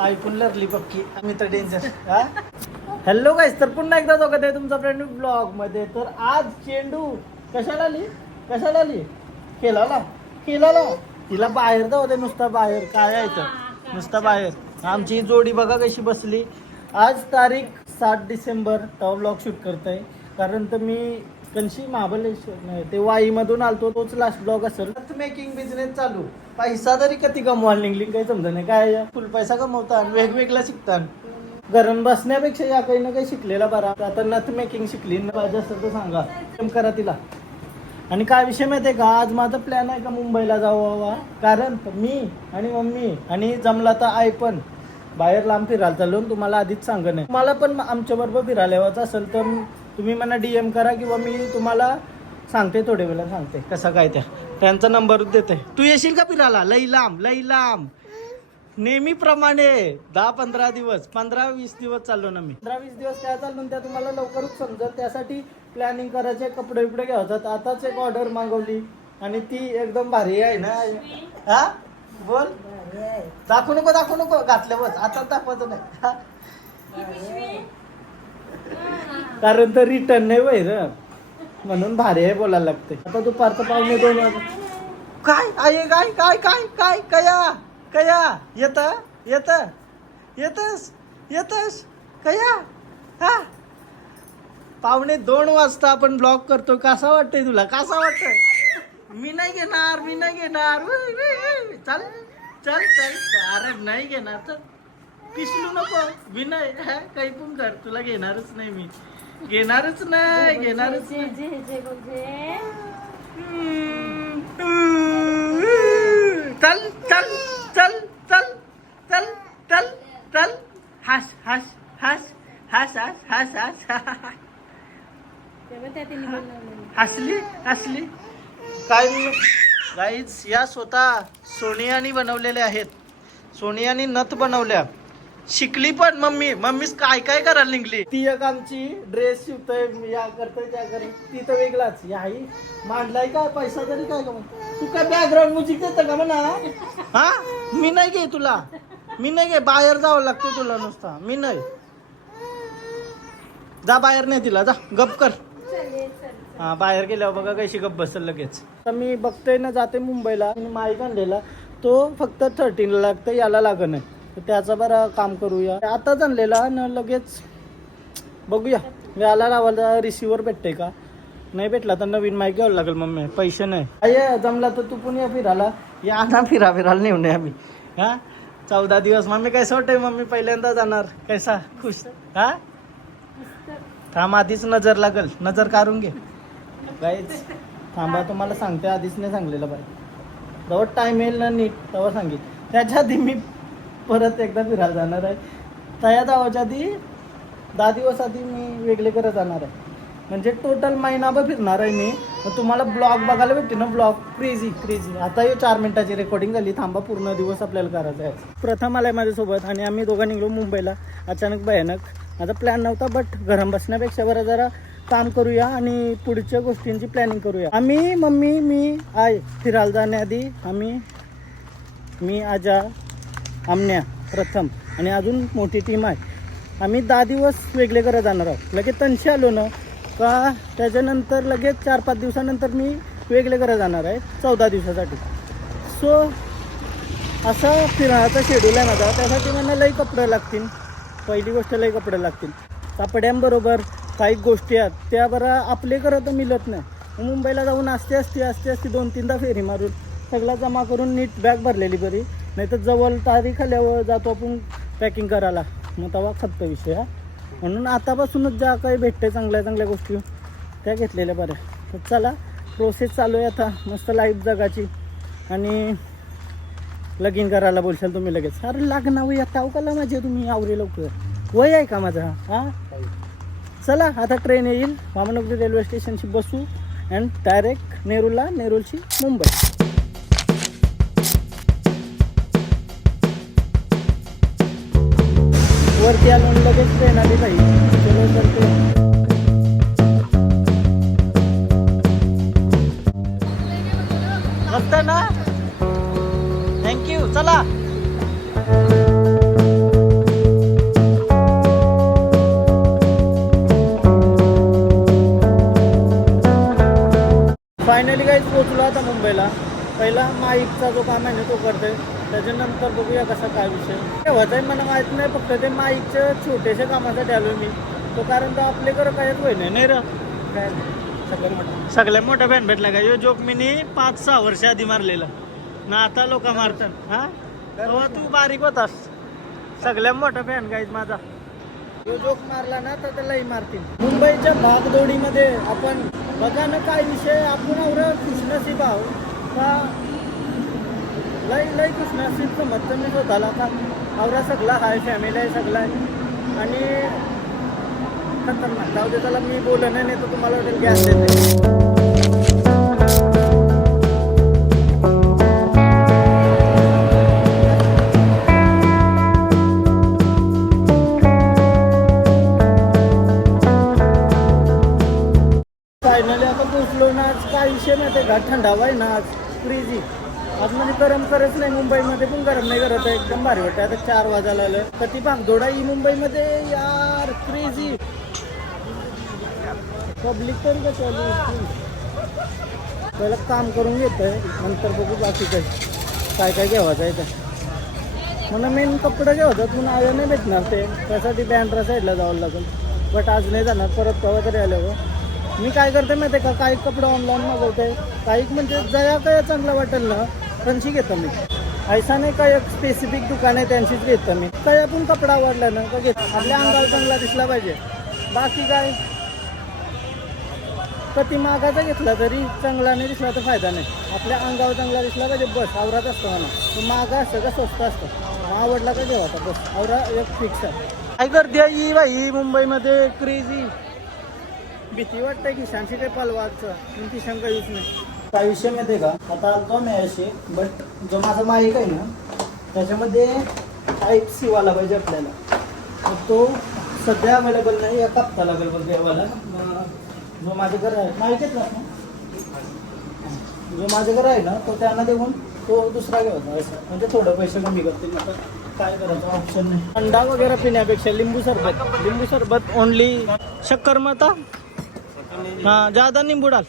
ऐकून लरली पक्की आम्ही तर डेंजर. हा हॅलो गाईस, तर पुन्हा एकदा दोघं आहे तुमचा फ्रेंड ब्लॉग मध्ये. तर आज चेंडू कशाला आली खेळाला तिला बाहेर जाऊ दे, नुसता बाहेर काय आहे तर नुसता बाहेर. आमची जोडी बघा कशी बसली. आज तारीख 7 डिसेंबर तेव्हा ब्लॉग शूट करतोय, कारण तर मी कंशी महाबळेश्वर ते वाईमधून आलतो, तोच लास्ट ब्लॉग असेल. मेकिंग बिझनेस चालू, पैसा तरी किती कमवायला निघली काही समजा नाही. काय फुल पैसा कमवतात, वेगवेगळा शिकतात. घरून बसण्यापेक्षा या काही ना काही शिकलेला बरा. आता नथ मेकिंग शिकली पाहिजे असेल तर सांगा, करा तिला. आणि काय विषय माहिती आहे का, आज माझा प्लॅन आहे का मुंबईला जावा, कारण मी आणि मम्मी आणि जमला तर आई पण बाहेर लांब फिरायला चाललो. तुम्हाला आधीच सांग नाही, मला पण आमच्या बरोबर फिरायला यायचं असेल तर तुम्ही मला DM करा, किंवा मी तुम्हाला सांगते थोड्या वेळा सांगते कसं काय त्यांचा नंबर देते. तू येशील का फिरायला? लई लांब नेहमीप्रमाणे 10-15 दिवस 15-20 दिवस चाललो ना मी. 15-20 दिवस काय चाललो त्या तुम्हाला लवकरच समजत. त्यासाठी प्लॅनिंग करायचे, कपडे घ्यायचे. आताच एक ऑर्डर मागवली आणि ती एकदम भारी आहे ना. हा बोल, दाखवू नको घातल्या बस, आता दाखवतो नाही कारण तर रिटर्न नाही व्हाय म्हणून भारी आहे बोलायला लागते. आता दुपारचं 1:45 वाजता काय आहे, काय कया येतस कया. हा 1:45 वाजता आपण ब्लॉग करतो. कसा वाटतंय तुला? कसा वाटतंय? मी नाही घेणार चल अरे नाही घेणार, चल पिसलू नको. विनय काही पण कर, तुला घेणारच नाही मी, घेणारच नाही. चल हस हसली काय गाईज. या स्वतः सोनियानी बनवलेले आहेत. सोनियानी नथ बनवल्या, शिकली पण मम्मीच काय करायला निघली. ती एक आमची ड्रेस शिवतोय, या करतोय त्या करत, ती तर वेगळाच. याही मांडलाय का पैसा तरी काय का. तू काय बॅकग्राऊंड म्युझिक देतं का म्हणा? हा मी नाही घे, बाहेर जावं लागतं तुला नुसता. मी नाही जा बाहेर, नाही तिला जा गप कर. हा बाहेर गेल्यावर बघा कशी गप बसल लगेच. तर मी बघतोय ना, जाते मुंबईला. माईक आणलेला तो फक्त 13 ला लागतं, याला लागत नाही. तर त्याचं बरं काम करूया. आताच आणलेला ना, लगेच बघूया याला लावायला रिसिव्हर भेटते का. नाही भेटला तर नवीन माईक घ्यावं लागेल. मम्मी पैसे नाही. अये जमला तर तू पण या फिरायला, या ना फिरायला नेऊ नये आम्ही. हा 14 दिवस. मम्मी कसं वाटतंय? मम्मी पहिल्यांदा जाणार, कैसा खुश? हा थांब, आधीच नजर लागल, नजर काढून घे गाईच. थांबा तुम्हाला सांगते, आधीच नाही सांगलेलं बाई. जेव्हा टाईम येईल ना नीट तेव्हा सांगेल. त्याच्या आधी मी परत एकदा फिरायला जाणार आहे. तया जावाच्या आधी 10 दिवस आधी मी वेगळेकडे जाणार आहे. म्हणजे टोटल महिनाभर फिरणार आहे मी. तुम्हाला ब्लॉग बघायला भेटते ना, ब्लॉग क्रेझी. आता हे 4 मिनिटाची रेकॉर्डिंग झाली. थांबा, पूर्ण दिवस आपल्याला करायचा आहे. प्रथम आलाय माझ्यासोबत आणि आम्ही दोघं निघलो मुंबईला. अचानक भयानक, माझा प्लॅन नव्हता, बट घरात बसण्यापेक्षा बरं जरा काम करूया आणि पुढच्या गोष्टींची प्लॅनिंग करूया. आम्ही मम्मी मी आय फिरायला जाण्याआधी मी आजा आमन्या प्रथम आणि अजून मोठी टीम आहे. आम्ही 10 दिवस वेगळे करत जाणार आहोत. लगेच तनशी आलो ना का त्याच्यानंतर लगेच 4-5 दिवसानंतर मी वेगळे करत जाणार आहे 14 दिवसासाठी. सो असं फिरण्याचा शेड्यूल आहे माझा. त्यासाठी मला लई कपडे लागतील. पहिली गोष्ट लई कपडे लागतील. कपड्यांबरोबर काही गोष्टी आहेत त्या बरं आपले करत मिळत नाही. मुंबईला जाऊन असते 2-3दा फेरी मारून सगळा जमा करून नीट बॅग भरलेली बरी. नाही तर जवळ तारीख आल्यावर जातो आपण पॅकिंग करायला, मग तेव्हा खपतो विषय. हा म्हणून आतापासूनच ज्या काही भेटते चांगल्या गोष्टी त्या घेतलेल्या बऱ्या. तर चला, प्रोसेस चालू आहे आता मस्त लाईफ जगाची. आणि लगीन करायला बोलशाल तुम्ही लगेच. अरे लागना वय टावकाला माझे तुम्ही आवरे लवकर. वय आहे का माझा? हा चला आता ट्रेन येईल, वामनगरी रेल्वे स्टेशनशी बसू अँड डायरेक्ट नेरूळची मुंबई. वरती आलो लगेच ट्रेन आली बाई. मस्त ना, थँक्यू. चला फायनली काही पोचलो आता मुंबईला. पहिला माईकचा जो काम आहे ना तो करतोय, त्याच्यानंतर बघूया कसा काय विषय ठेवायचा आहे मला माहीत नाही. फक्त ते माईकच्या छोट्याशा कामासाठी आलो मी तो, कारण तो आपल्याकडं काहीच होई नाही र काय सगळ्यात मोठा बॅन भेटला का? यो जोक मी 5-6 वर्ष आधी मारलेला ना, आता लोक मारतात. हा तेव्हा तू बारीक होतास. सगळ्यात मोठा फॅन गाईज माझा. जो जोक मारला ना तर त्यालाही मारतील. मुंबईच्या भागदौडीमध्ये आपण बघा ना काय विषय, आपण एवढं खुशनसीब आहो का? लई खुशनसीब समजतं मी स्वतःला का एवढा सगळा हाय, फॅमिली आहे सगळा आहे. आणि खतरनाक जाऊ दे त्याला, मी बोलणं नाही तर तुम्हाला वाटेल गॅस देते. फायनली आता पोचलो ना. आज काय विषय माहिती आहे का? थंडावा आहे ना आज, फ्रीजी. आज म्हणजे गरम करत नाही, मुंबईमध्ये पण गरम नाही करत आहे, एकदम भारी वाटतं. आता 4 वाजायला आलं तर ती भागदौडा ही मुंबईमध्ये यार, क्रेझी पब्लिक पण का चालू. पहिलं काम करून घेत आहे, नंतर बघू बाकी काय काय घ्यावायचं आहे का. मला मेन कपडे घ्यावतात म्हणून आज नाही भेटणार ते, त्यासाठी बँड्रा साईडला जावं लागेल. बट आज नाही जाणार, परत केव्हा तरी आल्यावर. मी काय करते माहिती आहे का? काही कपडे ऑनलाईन मागवते, काही म्हणजे जया काय चांगलं वाटेल ना त्यांची घेतो मी. ऐसा नाही काय एक स्पेसिफिक दुकान आहे त्यांचीच घेतो मी. काही आपण कपडा आवडला ना का घेतो, आपल्या अंगावर चांगला दिसला पाहिजे. बाकी काय कधी मागाचा घेतला तरी चांगला नाही दिसला तर फायदा नाही. आपल्या अंगावर चांगला दिसला पाहिजे बस, आवरात असतो म्हणा. तो मागा असतं का स्वस्त असतं, आवडला का घेवाचा बस, आवरा एक फिक्स आहे. काय करते ही बाई मुंबईमध्ये क्रेझी. भीती वाटतंय किशांशी काही पालवाचं, पण किशान काही यूज नाही. काय विषय माहिती आहे का? आता आलतो मी असे, बट जो माझा माईक आहे ना त्याच्यामध्ये टाईप सी वाला पाहिजे आपल्याला, तर तो सध्या अवेलेबल नाही, एक हप्ता लागेल बघ घ्यावाला. जो माझ्याकडे आहे माईक घेतला ना, जो माझ्याकडे आहे ना तो त्यांना देऊन तो दुसरा घ्यायचा असं, म्हणजे थोडं पैसे कमी करतील. आता काय करायचं ऑप्शन नाही. अंडा वगैरे पिण्यापेक्षा लिंबू सरबत ओनली. शक्कर मता हाँ ज्यादा नींबू डाल,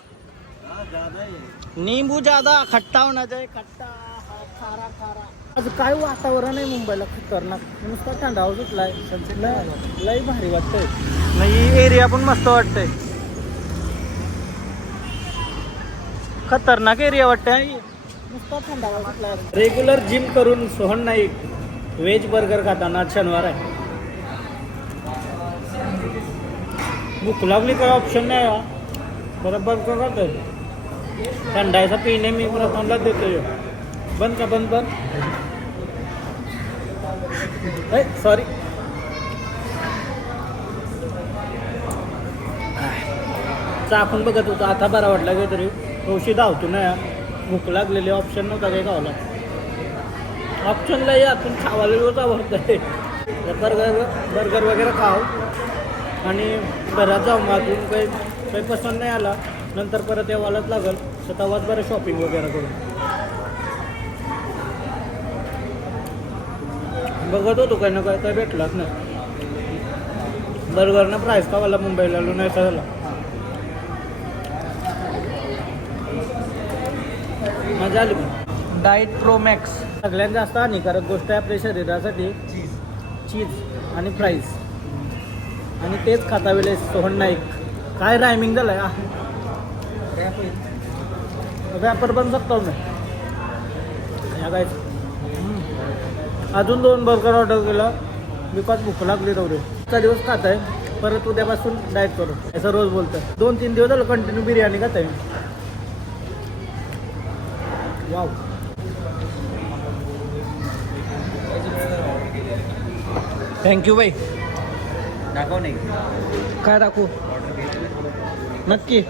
नींबू ज्यादा खट्टा होना चाहिए, खट्टा खारा. आज काय वातावरण आहे मुंबईला खतरनाक, नुसता थंडावा सुटलाय. लई भारी वाटतंय. नाही एरिया पण मस्त वाटतंय, खतरनाक एरिया वाटतंय. नुसता थंडावा सुटलाय. रेग्युलर जिम करून सोहन नाईक व्हेज बर्गर खाताना आज शनिवार आहे. भूक लागली काय ऑप्शन नाही हा, बरोबर करतोय. थंडायचा पिणे मी प्रथमला देतोय. बंद का बंद सॉरी. चाकून बघत होतो, आता बरा वाटला काहीतरी. औषध धावतो ना, भूक लागलेली, ऑप्शन नव्हता काही खावला. ऑप्शनला यातून खावायला आवडतं. बर्गर वगैरे खाव आणि घरात जाऊ. मागून काही पसंत नाही आला नंतर परत यावालाच लागल. स्वतःच बरं शॉपिंग वगैरे करून बघत होतो काही ना काय भेटलाच नाही. बर्गरनं प्राईस खावायला मुंबईला आलो नाही झाला. मजा आली. डाएट प्रो मॅक्स सगळ्यात जास्त हानिकारक गोष्ट आहे आपल्या शरीरासाठी, चीज आणि फ्राईज. आणि तेच खाता वेळे सोहन नाईक. काय रायमिंग झालाय रॅपर बन सकतो मी या काय. अजून 2 बर्गर ऑर्डर केला बिकॉज भूक लागली तेवढे. 5 दिवस खात आहे, परत उद्यापासून डाएट करू असं रोज बोलतं. 2-3 दिवस झालं कंटिन्यू बिर्याणी खात आहे. वाव. थँक्यू बाई. दाखव नाही काय दाखवू नक्की.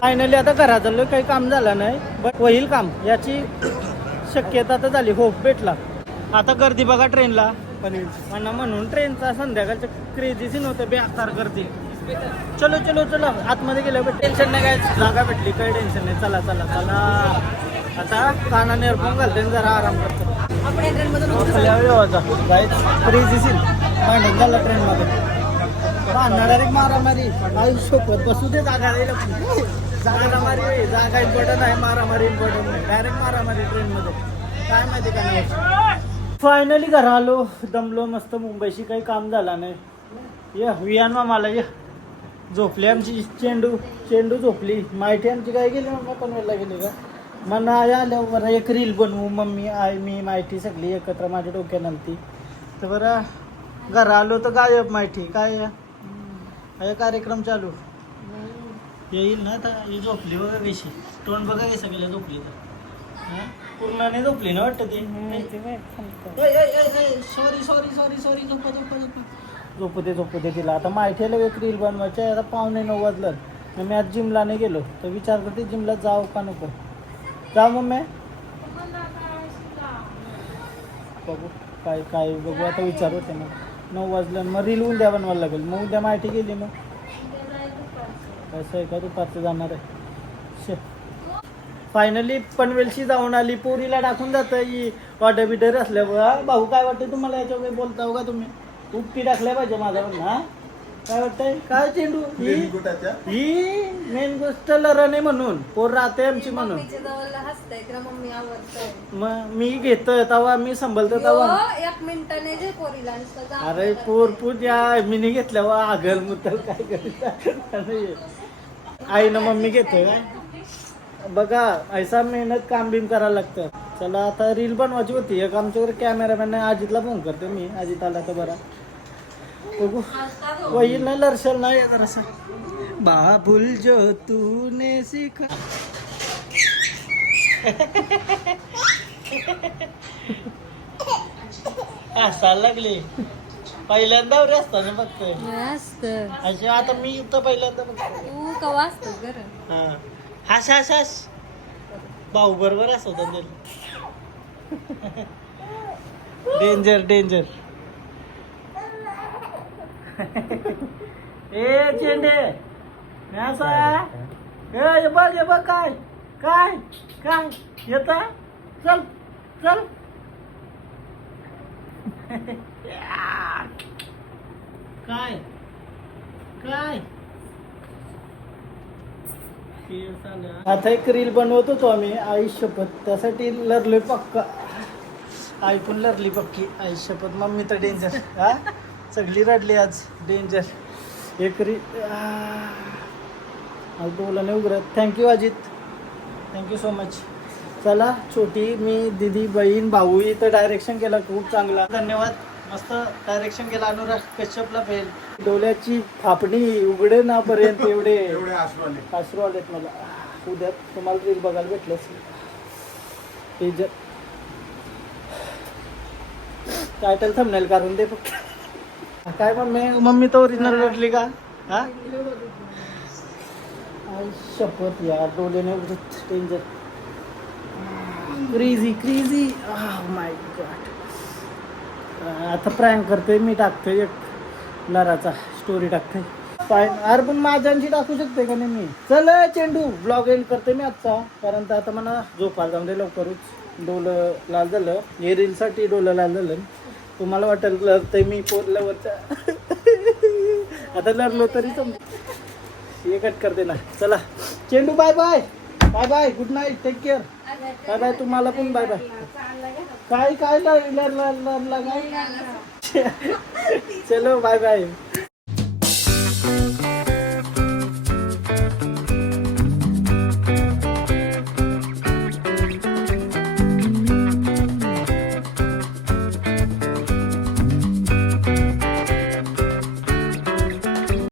फायनली आता घरात झालं, काही काम झालं नाही बट होईल काम याची शक्यता तर झाली. होप भेटला. आता गर्दी बघा ट्रेनला, म्हणून ट्रेनचा संध्याकाळचं क्रेझी सीन होतं, बेकार गर्दी. चलो चलो चलो आतमध्ये गेलो टेन्शन नाही काय जागा भेटली काही टेन्शन नाही चला चला चला आता कानाने अडकून घालते आणि जरा आराम करतो फ्रीज दिसील भांडण झालं ट्रेनमध्ये डायरेक्ट मारामारी आयुष्यभर बसू दे जागा मारामारी जागा इम्पॉर्टंट आहे मारामारी इम्पॉर्टंट नाही डायरेक्ट मारामारी ट्रेनमध्ये काय माहिती का नाही फायनली घरा आलो दमलो मस्त मुंबईशी काही काम झाला नाही ये वियान मामाला ये झोपली आमची चेंडू झोपली माहिती आमची काय गेली मम्मी पनवेलला गेली का मग आल्या बरं एक रील बनवू मम्मी आई मी माहिती सगळी एकत्र माझ्या डोक्यात आलती तर बरं घरा आलो तर गायब माहिती काय आहे कार्यक्रम चालू येईल ना आता ही झोपली बघा कशी तोंड बघा की सगळ्या झोपली तर पूर्ण नाही झोपली ना वाटतं ती सॉरी सॉरी सॉरी सॉरी झोपू दे तिला आता माहितीला एक रील बनवायची आता 8:45 वाजलं मी आज जिमला नाही गेलो तर विचार करते जिमला जाऊ का नको जा मम्मी बघू काय काय बघू आता विचार होते मग 9 वाजलं मग रील उद्या बनवायला लागेल मग उद्या माहिती गेली मग कसं आहे का दुपारचं जाणार आहे फायनली पनवेलशी जाऊन आली पोरीला टाकून जातं ही ऑर्डर बिटर असल्यावर भाऊ काय वाटतं तुम्हाला याच्यावर काही बोलता हो का तुम्ही उपटी टाकल्या पाहिजे माझ्यावर हा काय वाटतंय काय चेंडू ही मेन गोष्ट लरण म्हणून पोर राहते आमची म्हणून मग मी घेतोय तवा मी संभलतो तवा अरे पोर या मी नाही घेतल्यावर आगल मुतल काय करीत आईनं मम्मी घेतोय काय बघा ऐसा मेहनत काम बिम करायला लागतं चला आता रील बनवायची होती एक आमच्याकडे कॅमेरामॅन अजितला फोन करते मी अजित आला तर बरा बघू वही नाही लर्शल नाही जरासा बाबुल जो तूने सीखा हसायला लागली पहिल्यांदा असताना बघतोय अशा आता मी इथं पहिल्यांदा बघतोय हस हस हस भाऊ बरोबर असत डेंजर डेंजर ए चेंडे असा हे बघ काय काय काय येत चल चल काय काय आता एक रील बनवत होतो आम्ही आई शपथ त्यासाठी लरलोय पक्का आई पण लरली पक्की आई शपथ मम्मी तर डेंजर हा सगळी रडली आज डेंजर एक रील बोला नाही उघडत thank you Ajit thank you so much चला छोटी मी दीदी बहीण भाऊ इथं डायरेक्शन केलं खूप चांगला धन्यवाद मस्त डायरेक्शन केलं अनुराग कश्यपला फेल डोळ्याची फापणी उघडे ना पर्यंत एवढे अश्रू आलेत मला उद्या तुम्हाला रील बघायला भेटलं टीजर टायटल थंबनेल काढून दे फक्त काय मम्मी तो ओरिजिनल रडली का हा शपथ यार डोळ्याने उघडत डेंजर क्रेझी क्रेझी माय गॉड आता प्रँक करतोय मी टाकतोय एक लराचा स्टोरी टाकतोय फाईन अरे पण माझ्यांची टाकू शकते का नाही मी चल चेंडू ब्लॉग एंड करते मी आजचा कारण आता मला झोपायला जाऊन दे लवकरच डोलं लाल झालं हे रीलसाठी डोलं लाल झालं तुम्हाला वाटेल लढतंय मी पोरल्यावरच्या आता लढलो तरी हे कट करते ना चला चेंडू bye bye bye bye good night take care bye bye तुम्हाला पण बाय बाय काय काय चलो बाय बाय